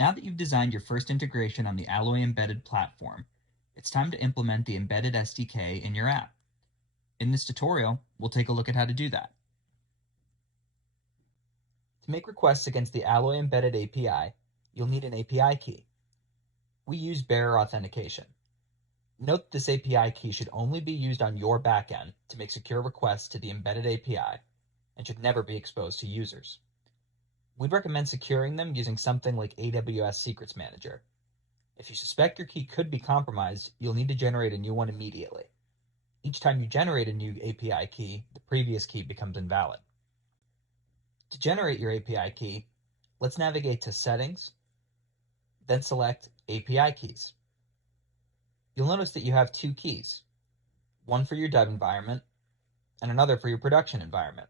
Now that you've designed your first integration on the Alloy embedded platform, it's time to implement the embedded SDK in your app. In this tutorial, we'll take a look at how to do that. To make requests against the Alloy embedded API, you'll need an API key. We use bearer authentication. Note that this API key should only be used on your backend to make secure requests to the embedded API and should never be exposed to users. We'd recommend securing them using something like AWS Secrets Manager. If you suspect your key could be compromised, you'll need to generate a new one immediately. Each time you generate a new API key, the previous key becomes invalid. To generate your API key, let's navigate to Settings, then select API Keys. You'll notice that you have two keys, one for your dev environment and another for your production environment.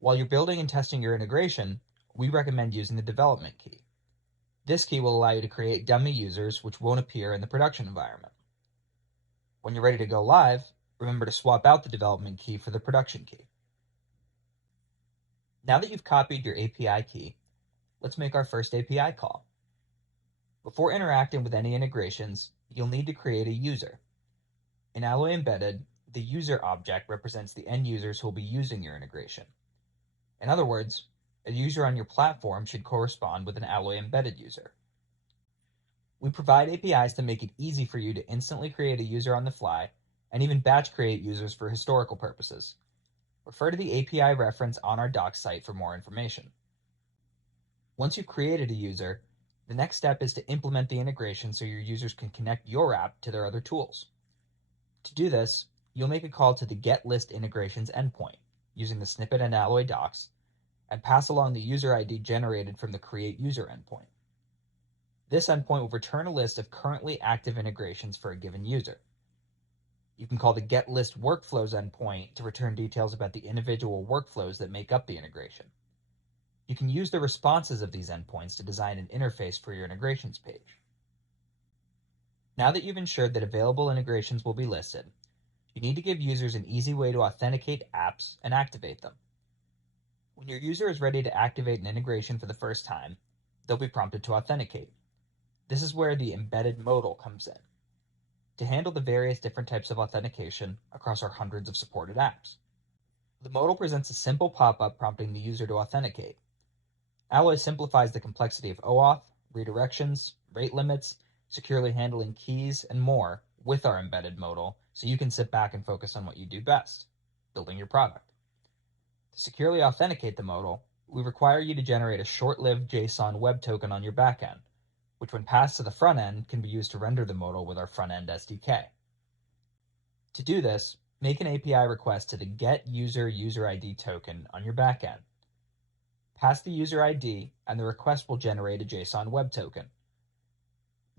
While you're building and testing your integration, we recommend using the development key. This key will allow you to create dummy users which won't appear in the production environment. When you're ready to go live, remember to swap out the development key for the production key. Now that you've copied your API key, let's make our first API call. Before interacting with any integrations, you'll need to create a user. In Alloy Embedded, the user object represents the end users who will be using your integration. In other words, a user on your platform should correspond with an Alloy Embedded user. We provide APIs to make it easy for you to instantly create a user on the fly and even batch create users for historical purposes. Refer to the API reference on our docs site for more information. Once you've created a user, the next step is to implement the integration so your users can connect your app to their other tools. To do this, you'll make a call to the getListIntegrations endpoint using the snippet in Alloy docs and pass along the user ID generated from the createUser endpoint. This endpoint will return a list of currently active integrations for a given user. You can call the getListWorkflows endpoint to return details about the individual workflows that make up the integration. You can use the responses of these endpoints to design an interface for your integrations page. Now that you've ensured that available integrations will be listed, you need to give users an easy way to authenticate apps and activate them. When your user is ready to activate an integration for the first time, they'll be prompted to authenticate. This is where the embedded modal comes in, to handle the various different types of authentication across our hundreds of supported apps. The modal presents a simple pop-up prompting the user to authenticate. Alloy simplifies the complexity of OAuth, redirections, rate limits, securely handling keys, and more with our embedded modal, so you can sit back and focus on what you do best, building your product. To securely authenticate the modal, we require you to generate a short-lived JSON web token on your backend, which when passed to the front end can be used to render the modal with our Frontend SDK. To do this, make an API request to the getUser token on your backend. Pass the user ID, and the request will generate a JSON web token.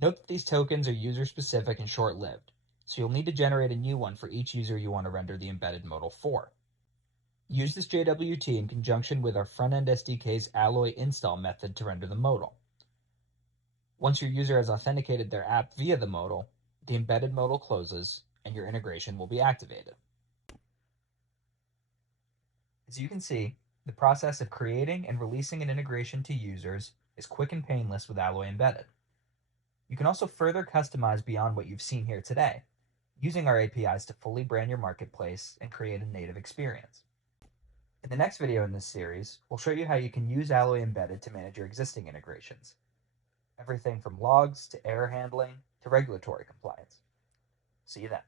Note that these tokens are user-specific and short-lived, so you'll need to generate a new one for each user you want to render the embedded modal for. Use this JWT in conjunction with our Frontend SDK's Alloy install method to render the modal. Once your user has authenticated their app via the modal, the embedded modal closes and your integration will be activated. As you can see, the process of creating and releasing an integration to users is quick and painless with Alloy Embedded. You can also further customize beyond what you've seen here today, using our APIs to fully brand your marketplace and create a native experience. In the next video in this series, we'll show you how you can use Alloy Embedded to manage your existing integrations. Everything from logs to error handling to regulatory compliance. See you then.